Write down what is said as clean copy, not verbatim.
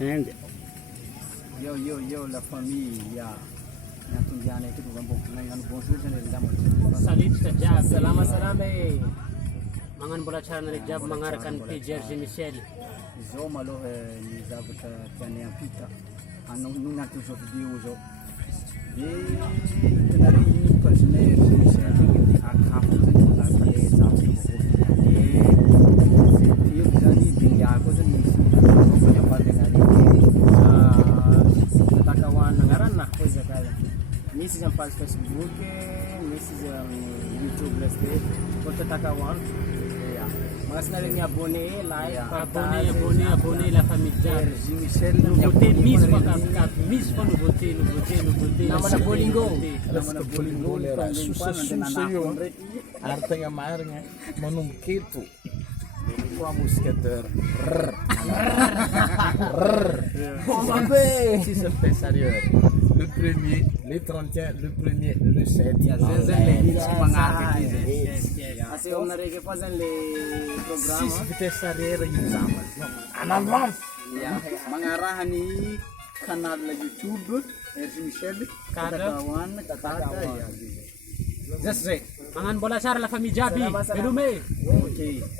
And Yo, la famille, Natundiane itu bukan bonjour Salit sa Jab. Salamat Mangan bola cara na Jab mangarakan kay Jersey Michel. Zo malo ni zabut tiane pita. Anong nung natin sa video zo. Tenari personel Michel di akap na kale zabut ko. Fiyo jani biya ko sa ni. Ko ya pa denari. Natakawan ngaran na ko sa kaya. Nisi jam pas Facebook, nisi jam YouTube leste. Ko tatakawan. Mas na rin abonné, like, Abonné la famille Jab. Michel Nous votez Miss nous votez. Nama na Bolingo. Bolera sucesso artanya marnya menungkitu Kwa musketer. Si se fait sérieux. Le premier, le 31, le premier, le 7. Kasi om nareke pa dyan le programa. Si se fait sérieux yung zaman. En avance. Mangarahan ni kanal na YouTube, Erzi Michel, Katatawan. Mangan bola cara la famille Jabi. Belume. Okay.